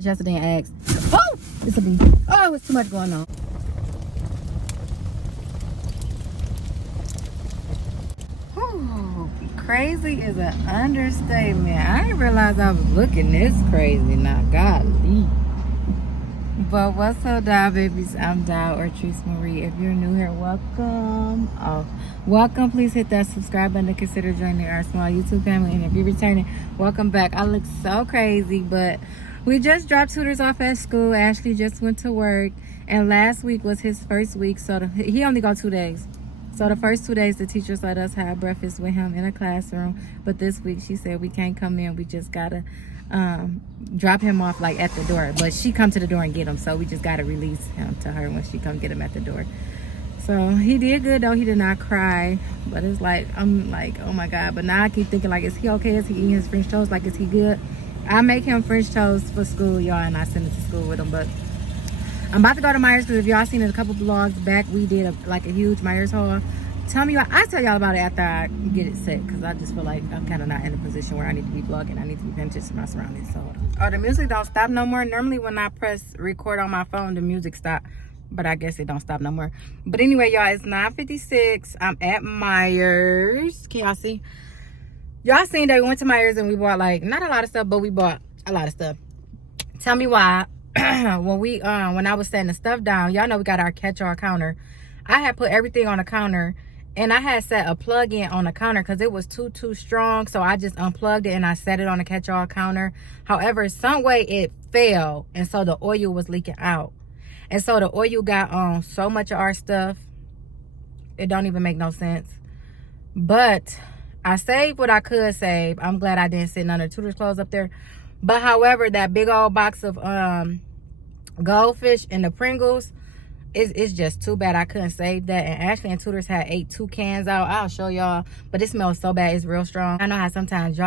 Yesterday and asked, oh, it's a bee. Oh, it's too much going on. Whew, crazy is an understatement. I didn't realize I was looking this crazy now. Golly. But what's up, Dial Babies? I'm Dial or Trace Marie. If you're new here, welcome. Welcome. Please hit that subscribe button to consider joining our small YouTube family. And if you're returning, welcome back. I look so crazy, but we just dropped Tudors off at school. Ashley just went to work, and last week was his first week, so he only got 2 days. So the first 2 days, the teachers let us have breakfast with him in a classroom. But this week, she said we can't come in. We just gotta drop him off like at the door. But she come to the door and get him, so we just gotta release him to her when she come get him at the door. So he did good though. He did not cry, but it's like I'm like, oh my God. But now I keep thinking like, is he okay? Is he eating his French toast? Like, is he good? I make him French toast for school, y'all, and I send it to school with him. But I'm about to go to Myers because if y'all seen it a couple vlogs back, we did a huge Myers haul. Tell me, I tell y'all about it after I get it set, because I just feel like I'm kind of not in a position where I need to be vlogging. I need to be paying attention to my surroundings. So, oh, the music don't stop no more. Normally when I press record on my phone, the music stop, but I guess it don't stop no more. But anyway, y'all, it's 9:56. I'm at Myers. Can y'all see? Y'all seen that we went to Myers and we bought like not a lot of stuff, but we bought a lot of stuff. Tell me why. when I was setting the stuff down, y'all know we got our catch-all counter. I had put everything on the counter, and I had set a plug-in on the counter because it was too strong. So I just unplugged it and I set it on the catch-all counter. However, some way it fell, and so the oil was leaking out, and so the oil got on so much of our stuff. It don't even make no sense. But I saved what I could save. I'm glad I didn't sit none of Tudors clothes up there. But however, that big old box of goldfish and the Pringles, it's just too bad I couldn't save that. And Ashley and Tudors had ate 2 cans out. I'll show y'all. But it smells so bad. It's real strong. I know how sometimes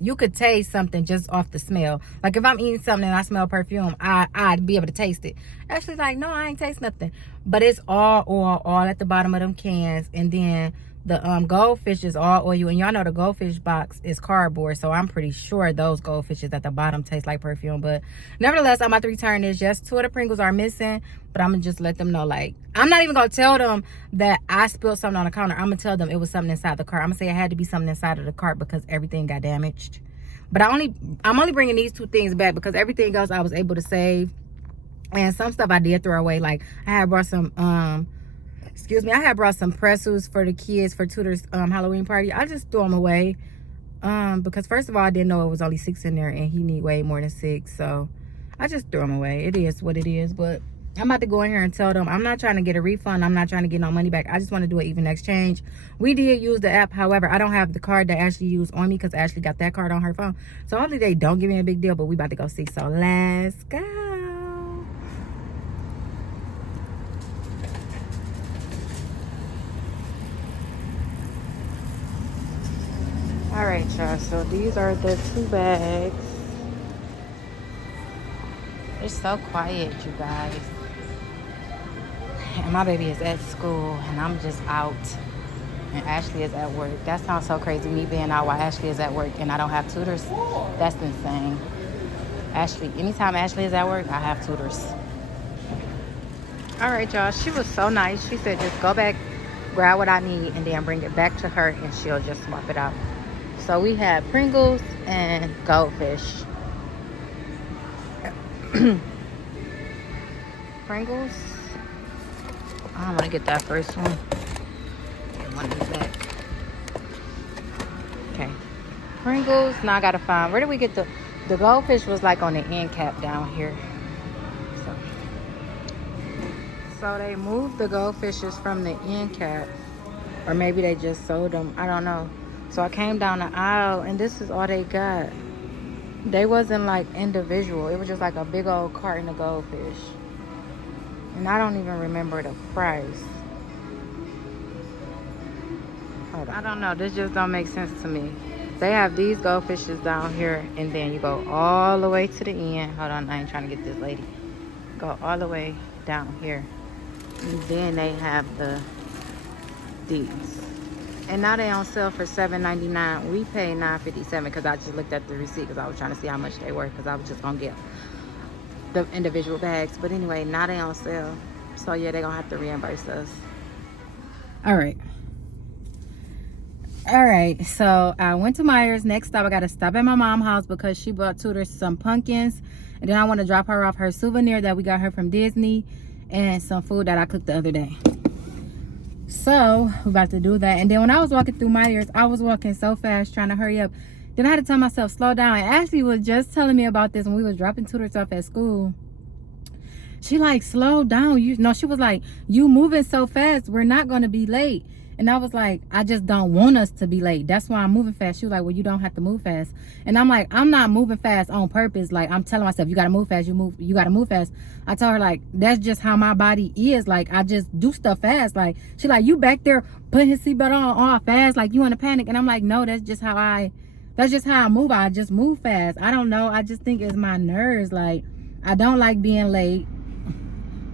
you could taste something just off the smell. Like if I'm eating something and I smell perfume, I'd be able to taste it. Ashley's like, no, I ain't taste nothing. But it's all oil, all at the bottom of them cans. And then the goldfish is all oil, and y'all know the goldfish box is cardboard, so I'm pretty sure those goldfishes at the bottom taste like perfume. But nevertheless, I'm about to return this. Yes, 2 of the Pringles are missing, but I'm gonna just let them know. Like, I'm not even gonna tell them that I spilled something on the counter. I'm gonna tell them it was something inside the cart. I'm gonna say it had to be something inside of the cart because everything got damaged. But I'm only bringing these 2 things back because everything else I was able to save, and some stuff I did throw away. Like I had brought some I had brought some pretzels for the kids for Tudor's Halloween party. I just threw them away because first of all, I didn't know it was only 6 in there, and he need way more than 6, so I just threw them away. It is what it is. But I'm about to go in here and tell them I'm not trying to get a refund. I'm not trying to get no money back. I just want to do an even exchange. We did use the app. However, I don't have the card that Ashley used on me because Ashley got that card on her phone. So hopefully they don't give me a big deal, but we about to go see. So let's go. All right, y'all, so these are the 2 bags. It's so quiet, you guys. And my baby is at school, and I'm just out, and Ashley is at work. That sounds so crazy, me being out while Ashley is at work and I don't have Tudors. That's insane. Anytime Ashley is at work, I have Tudors. All right, y'all, she was so nice. She said just go back, grab what I need, and then bring it back to her, and she'll just swap it out. So we had Pringles and goldfish. Pringles. I'm gonna get that first one. And one of these back. Okay. Pringles. Now I gotta find, where did we get the goldfish was like on the end cap down here. So they moved the goldfishes from the end cap. Or maybe they just sold them. I don't know. So I came down the aisle, and this is all they got. They wasn't like individual. It was just like a big old carton of goldfish. And I don't even remember the price. Hold on. I don't know. This just don't make sense to me. They have these goldfishes down here, and then you go all the way to the end. Hold on, I ain't trying to get this lady. Go all the way down here. And then they have these. And now they on sale for $7.99. We paid $9.57 because I just looked at the receipt because I was trying to see how much they were, because I was just gonna get the individual bags. But anyway, now they on sale. So yeah, they're gonna have to reimburse us. All right, so I went to Myers. Next stop, I gotta stop at my mom's house because she bought Tudors some pumpkins, and then I want to drop her off her souvenir that we got her from Disney and some food that I cooked the other day. So we're about to do that. And then when I was walking through Myers, I was walking so fast trying to hurry up. Then I had to tell myself, slow down. And Ashley was just telling me about this when we was dropping Tudors off at school. She like, slow down. She was like, you moving so fast. We're not going to be late. And I was like, I just don't want us to be late. That's why I'm moving fast. She was like, well, you don't have to move fast. And I'm like, I'm not moving fast on purpose. Like, I'm telling myself, you got to move fast. You got to move fast. I told her, like, that's just how my body is. Like, I just do stuff fast. Like, she like, you back there putting his seatbelt on all fast. Like, you in a panic. And I'm like, no, that's just how I move. I just move fast. I don't know. I just think it's my nerves. Like, I don't like being late.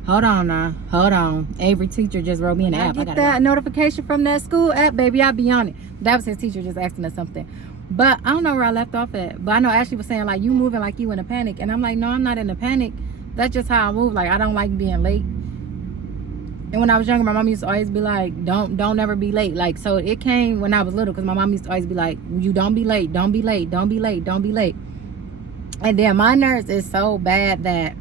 Hold on now. Hold on. Avery teacher just wrote me an app. I get that notification from that school app, baby. I'll be on it. That was his teacher just asking us something. But I don't know where I left off at. But I know Ashley was saying, like, you moving like you in a panic. And I'm like, no, I'm not in a panic. That's just how I move. Like, I don't like being late. And when I was younger, my mom used to always be like, don't ever be late. Like, so it came when I was little because my mom used to always be like, you don't be late. Don't be late. Don't be late. Don't be late. And then my nerves is so bad that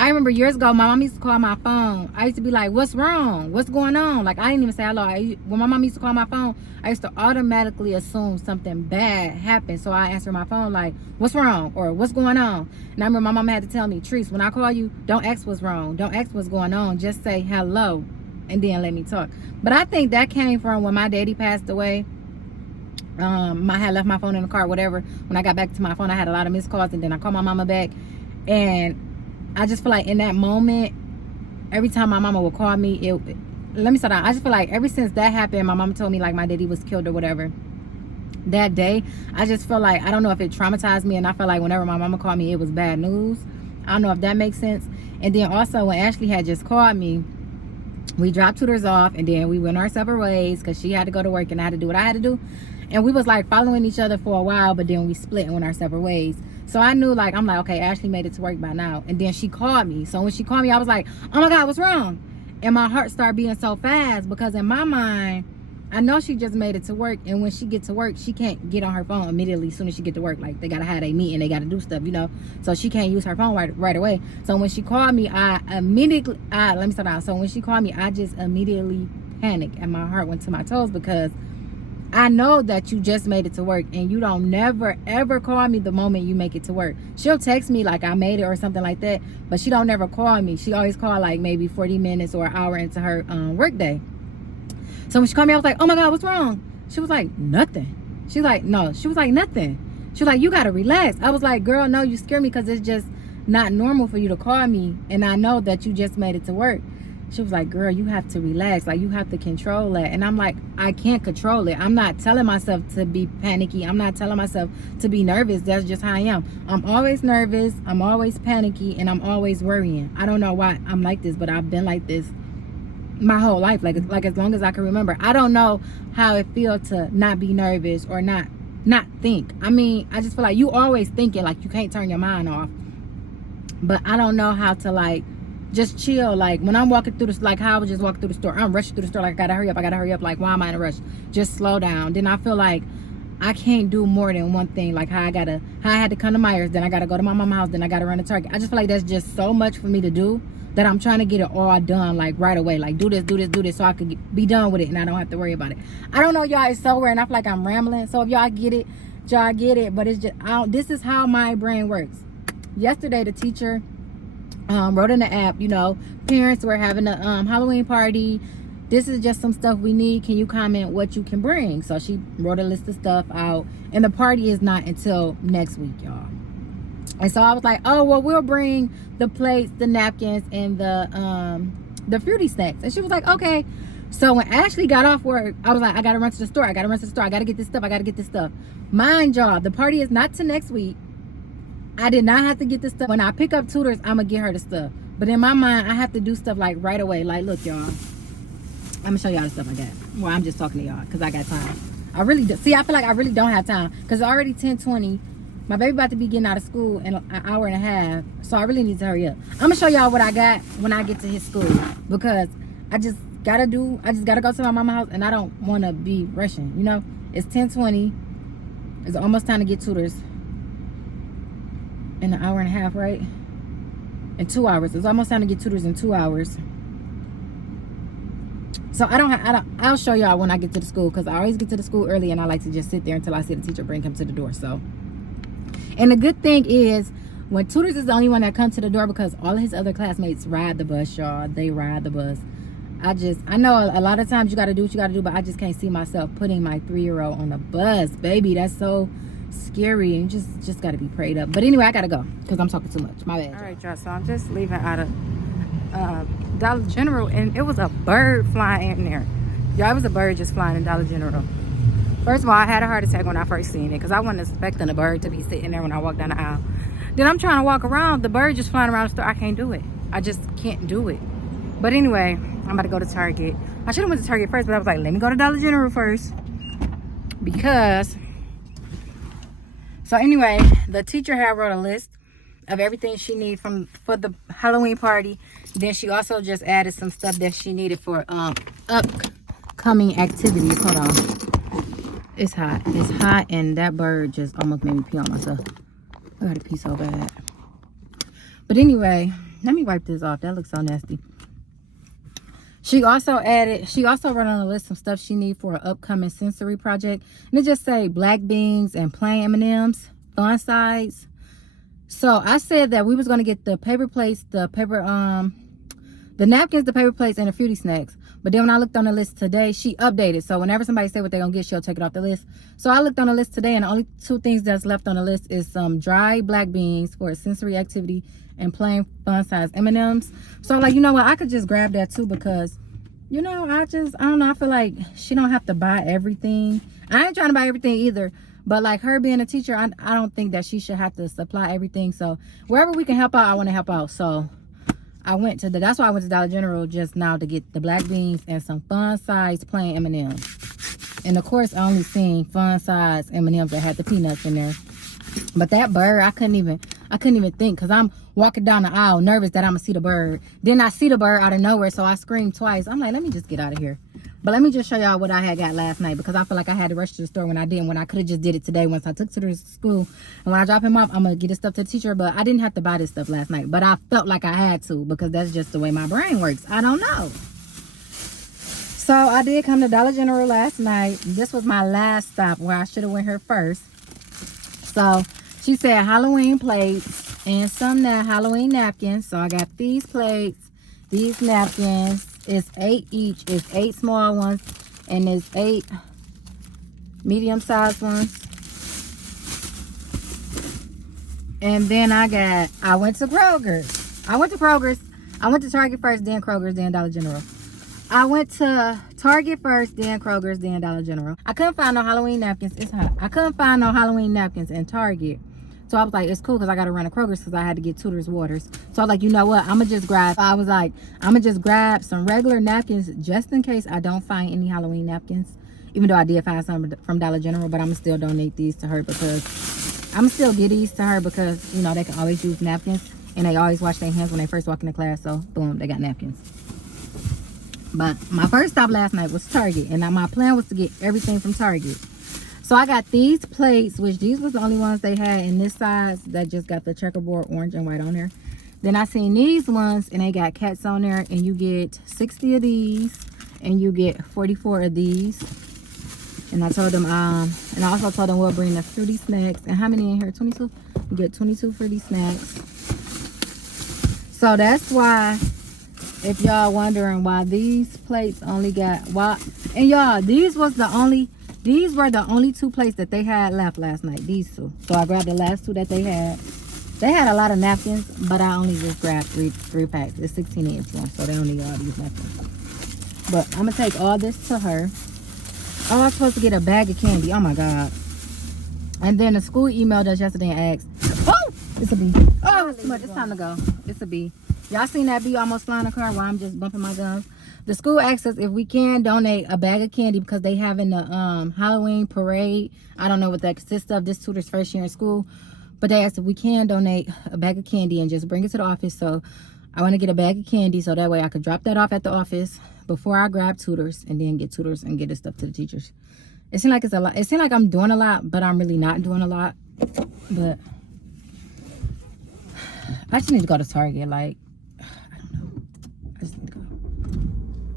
I remember years ago, my mom used to call my phone. I used to be like, what's wrong? What's going on? Like, I didn't even say hello. When my mom used to call my phone, I used to automatically assume something bad happened. So I answer my phone like, what's wrong? Or what's going on? And I remember my mom had to tell me, Treese, when I call you, don't ask what's wrong. Don't ask what's going on. Just say hello and then let me talk. But I think that came from when my daddy passed away. I had left my phone in the car, whatever. When I got back to my phone, I had a lot of missed calls. And then I called my mama back. And I just feel like in that moment, every time my mama would call me, let me start out. I just feel like ever since that happened, my mama told me like my daddy was killed or whatever. That day, I just feel like, I don't know if it traumatized me, and I felt like whenever my mama called me, it was bad news. I don't know if that makes sense. And then also when Ashley had just called me, we dropped Tudors off, and then we went our separate ways because she had to go to work and I had to do what I had to do. And we was like following each other for a while, but then we split and went our separate ways. So I knew, like, I'm like, okay, Ashley made it to work by now. And then she called me. So when she called me, I was like, oh my God, what's wrong? And my heart started beating so fast because in my mind, I know she just made it to work. And when she get to work, she can't get on her phone immediately as soon as she get to work. Like, they got to have a meeting. They got to do stuff, you know. So she can't use her phone right away. So when she called me, let me start out. So when she called me, I just immediately panicked. And my heart went to my toes because I know that you just made it to work and you don't never ever call me the moment you make it to work. She'll text me like I made it or something like that, but she don't never call me. She always call like maybe 40 minutes or an hour into her work day. So when she called me, I was like, oh my God, what's wrong? She was like, nothing. She was like, no. She was like, nothing. She was like, you gotta relax. I was like, girl, no, you scare me because it's just not normal for you to call me and I know that you just made it to work. She was like, girl, you have to relax. Like, you have to control that. And I'm like, I can't control it. I'm not telling myself to be panicky. I'm not telling myself to be nervous. That's just how I am. I'm always nervous. I'm always panicky. And I'm always worrying. I don't know why I'm like this, but I've been like this my whole life. Like as long as I can remember. I don't know how it feels to not be nervous or not think. I mean, I just feel like you always thinking. Like, you can't turn your mind off. But I don't know how to, like, just chill. Like when I'm walking through this, like how I was just walking through the store, I'm rushing through the store, like I gotta hurry up. Like, why am I in a rush? Just slow down. Then I feel like I can't do more than one thing. Like how I had to come to Myers, then I gotta go to my mama's house, then I gotta run to Target. I just feel like that's just so much for me to do that I'm trying to get it all done like right away. Like do this so I could be done with it and I don't have to worry about it. I don't know, y'all, it's so weird and I feel like I'm rambling. So if y'all get it, but it's just this is how my brain works. Yesterday the teacher wrote in the app, you know, parents, we're having a Halloween party. This is just some stuff we need. Can you comment what you can bring? So she wrote a list of stuff out. And the party is not until next week, y'all. And so I was like, oh, well, we'll bring the plates, the napkins, and the fruity snacks. And she was like, okay. So when Ashley got off work, I was like, I got to run to the store. I got to get this stuff. Mind y'all, the party is not till next week. I did not have to get this stuff. When I pick up Tudors, I'm going to get her the stuff. But in my mind, I have to do stuff like right away. Like, look, y'all. I'm going to show y'all the stuff I got. Well, I'm just talking to y'all because I got time. I really do. See, I feel like I really don't have time because it's already 10:20 My baby about to be getting out of school in an hour and a half, so I really need to hurry up. I'm gonna show y'all what I got when I get to his school, because I just gotta go to my mama's house, and I don't want to be rushing. You know, it's 10:20. It's almost time to get Tudors in an hour and a half, right? In 2 hours. It's almost time to get Tudors in 2 hours. So I'll show y'all when I get to the school, because I always get to the school early, and I like to just sit there until I see the teacher bring him to the door. So, and the good thing is, when Tudors is the only one that comes to the door, because all of his other classmates ride the bus, y'all. They ride the bus. I know a lot of times you got to do what you got to do, but I just can't see myself putting my 3-year-old on the bus, baby. That's so scary, and just got to be prayed up. But anyway, I got to go because I'm talking too much. My bad. All right, y'all. So I'm just leaving out of Dollar General, and it was a bird flying in there. Y'all, it was a bird just flying in Dollar General. First of all, I had a heart attack when I first seen it, because I wasn't expecting a bird to be sitting there when I walked down the aisle. Then I'm trying to walk around, the bird just flying around the store. I can't do it. I just can't do it. But anyway, I'm about to go to Target. I should have went to Target first, but I was like, let me go to Dollar General first. Because, so anyway, the teacher had wrote a list of everything she needed for the Halloween party. Then she also just added some stuff that she needed for upcoming activities. Hold on. It's hot. It's hot, and that bird just almost made me pee on myself. I gotta pee so bad. But anyway, let me wipe this off. That looks so nasty. She also wrote on the list some stuff she needs for an upcoming sensory project. And it just say black beans and plain M&Ms, fun size. So I said that we was going to get the paper plates, the napkins, the paper plates, and the fruity snacks. But then when I looked on the list today, she updated. So whenever somebody say what they're going to get, she'll take it off the list. So I looked on the list today, and the only 2 things that's left on the list is some dry black beans for a sensory activity and plain fun size M&Ms. So I'm like, you know what? I could just grab that too, because, you know, I don't know. I feel like she don't have to buy everything. I ain't trying to buy everything either. But like her being a teacher, I don't think that she should have to supply everything. So wherever we can help out, I want to help out. So that's why I went to Dollar General just now to get the black beans and some fun size plain M&Ms. And of course, I only seen fun size M&Ms that had the peanuts in there. But that bird, I couldn't even think, because I'm walking down the aisle nervous that I'm gonna see the bird. Then I see the bird out of nowhere, so I screamed twice. I'm like, let me just get out of here. But let me just show y'all what I had got last night, because I feel like I had to rush to the store when I could have just did it today once I took to the school. And when I drop him off, I'm gonna get his stuff to the teacher. But I didn't have to buy this stuff last night, but I felt like I had to, because that's just the way my brain works. I don't know. So I did come to Dollar General last night. This was my last stop, where I should have went here first. So she said Halloween plates and some Halloween napkins. So I got these plates, these napkins. It's 8 each. It's 8 small ones, and it's 8 medium-sized ones. And then I went to Kroger's. I went to Target first, then Kroger's, then Dollar General. I went to Target first, then Kroger's, then Dollar General. I couldn't find no Halloween napkins. It's hot. I couldn't find no Halloween napkins in Target. So I was like, it's cool, because I got to run to Kroger's, because I had to get Tudors waters. So I was like, you know what? I'm going to just grab some regular napkins, just in case I don't find any Halloween napkins. Even though I did find some from Dollar General, but I'm going to still donate these to her, because I'm going to still give these to her, because, you know, they can always use napkins. And they always wash their hands when they first walk into class. So, boom, they got napkins. But my first stop last night was Target. And my plan was to get everything from Target. So I got these plates, which these was the only ones they had in this size that just got the checkerboard orange and white on there. Then I seen these ones, and they got cats on there, and you get 60 of these, and you get 44 of these. And I told them, and I also told them we'll bring the fruity snacks. And how many in here? 22? You get 22 fruity snacks. So that's why, if y'all wondering why these plates only got, and y'all, these were the only 2 plates that they had left last night, these 2. So I grabbed the last 2 that they had. They had a lot of napkins, but I only just grabbed three packs. It's 16-inch ones, so they don't need all these napkins. But I'm going to take all this to her. Oh, I was supposed to get a bag of candy. Oh, my God. And then the school emailed us yesterday and asked, oh, it's a bee. Oh, it's too much. It's time to go. It's a bee. Y'all seen that bee almost flying a car while I'm just bumping my gums? The school asked us if we can donate a bag of candy, because they having the Halloween parade. I don't know what that consists of. This Tudor's first year in school. But they asked if we can donate a bag of candy and just bring it to the office. So I want to get a bag of candy so that way I could drop that off at the office before I grab Tudors and then get Tudors and get this stuff to the teachers. It seems like it's a lot. It seems like I'm doing a lot, but I'm really not doing a lot. But I just need to go to Target. Like, I don't know. I just need to go.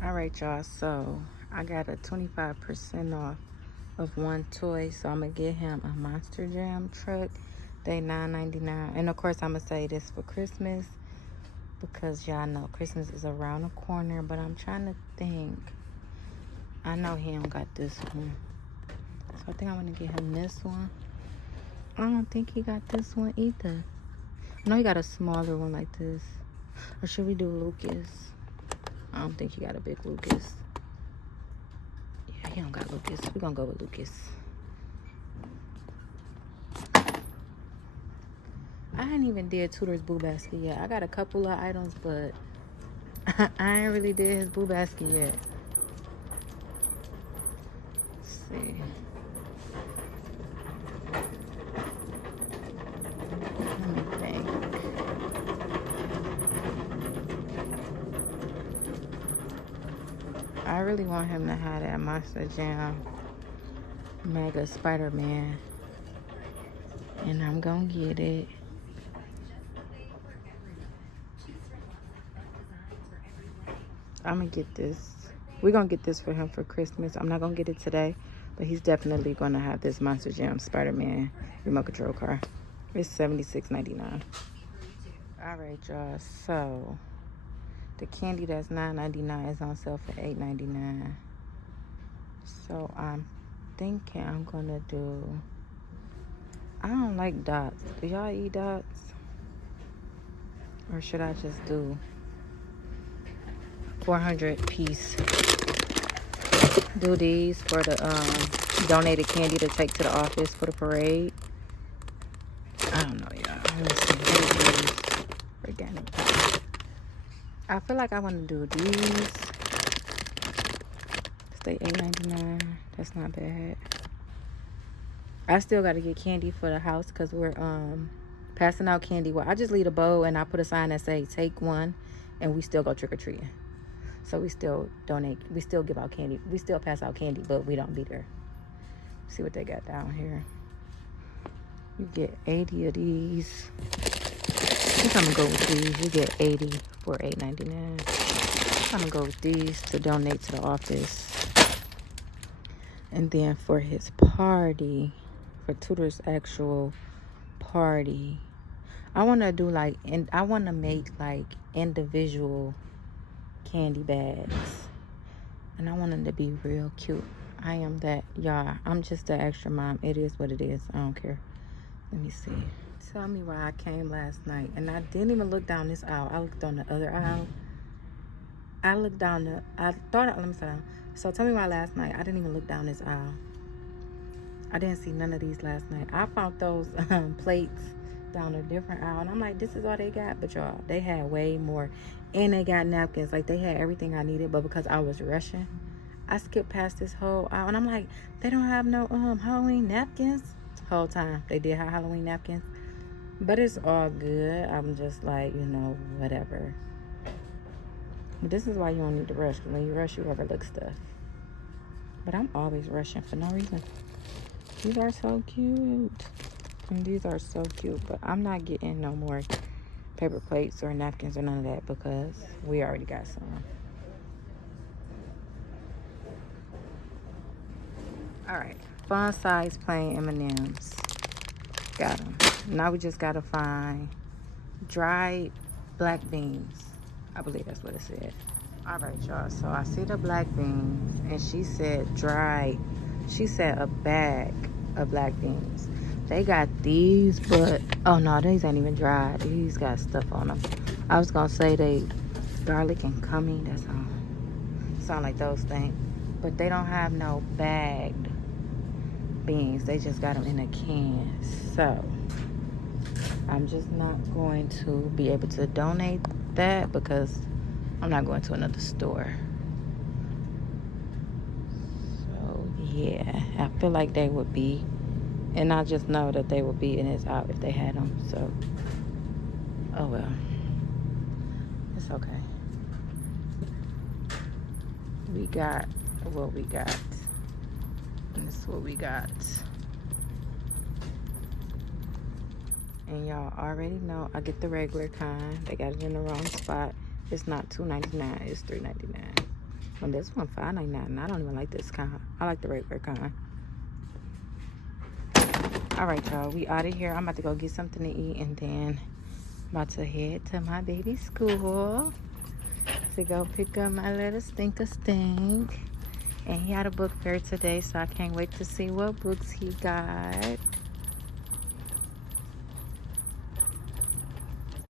All right, y'all. So I got a 25% off of one toy. So I'm going to get him a Monster Jam truck. They $9.99. And of course, I'm going to say this for Christmas, because y'all know Christmas is around the corner. But I'm trying to think. I know he don't got this one. So I think I'm going to get him this one. I don't think he got this one either. I know he got a smaller one like this. Or should we do Lucas? I don't think he got a big Lucas. Yeah, he don't got Lucas. We're going to go with Lucas. I ain't even did Tudor's boo basket yet. I got a couple of items, but I ain't really did his boo basket yet. Let's see. Let me think. I really want him to have that Monster Jam Mega Spider-Man. And I'm gonna get it. I'm gonna get this. We're gonna get this for him for Christmas. I'm not gonna get it today, but he's definitely gonna have this Monster Jam Spider-Man remote control car. It's $76.99. All right, y'all. So the candy that's $9.99 is on sale for $8.99. So I'm thinking I'm gonna do. I don't like dots. Do y'all eat dots? Or should I just do 400 piece? Do these for the donated candy to take to the office for the parade. I don't know, y'all. Let's see. Organic. I feel like I want to do these. Stay $8.99. That's not bad. I still got to get candy for the house because we're passing out candy. Well, I just leave a bowl and I put a sign that say take one, and we still go trick-or-treating. So we still donate. We still give out candy. We still pass out candy, but we don't be there. See what they got down here. You get 80 of these. I think I'm gonna go with these. You get 80 for $8.99. I'm gonna go with these to donate to the office. And then for his party, for Tudor's actual party, I want to do like, and I want to make like individual candy bags, and I want them to be real cute. I am that, y'all. I'm just the extra mom. It is what it is. I don't care. Let me see. Tell me why I came last night and I didn't even look down this aisle. I looked on the other aisle. I looked down the. I thought. Let me sit down. So tell me why last night I didn't even look down this aisle. I didn't see none of these last night. I found those plates down a different aisle, and I'm like, this is all they got. But y'all, they had way more, and they got napkins. Like, they had everything I needed, but because I was rushing, I skipped past this whole aisle, and I'm like, they don't have no Halloween napkins. Whole time they did have Halloween napkins, but it's all good. I'm just like, whatever. But this is why you don't need to rush, because when you rush, you overlook stuff. But I'm always rushing for no reason. These are so cute. And these are so cute, but I'm not getting no more paper plates or napkins or none of that because we already got some. All right, fun size plain M&Ms. Got them. Now we just gotta find dried black beans. I believe that's what it said. All right, y'all. So I see the black beans, and she said dried. She said a bag of black beans. They got these, but oh no, these ain't even dried. These got stuff on them. I was gonna say they garlic and cummin. That sound like those things, but they don't have no bagged beans. They just got them in a can. So I'm just not going to be able to donate that because I'm not going to another store. So yeah, I feel like they would be And I just know that they would be in his out if they had them. So, oh well. It's okay. We got what we got. And this is what we got. And y'all already know I get the regular kind. They got it in the wrong spot. It's not $2.99, it's $3.99. And this one $5.99. And I don't even like this kind. I like the regular kind. Alright, y'all, we out of here. I'm about to go get something to eat, and then I'm about to head to my baby's school to go pick up my little stink. And he had a book fair today, so I can't wait to see what books he got.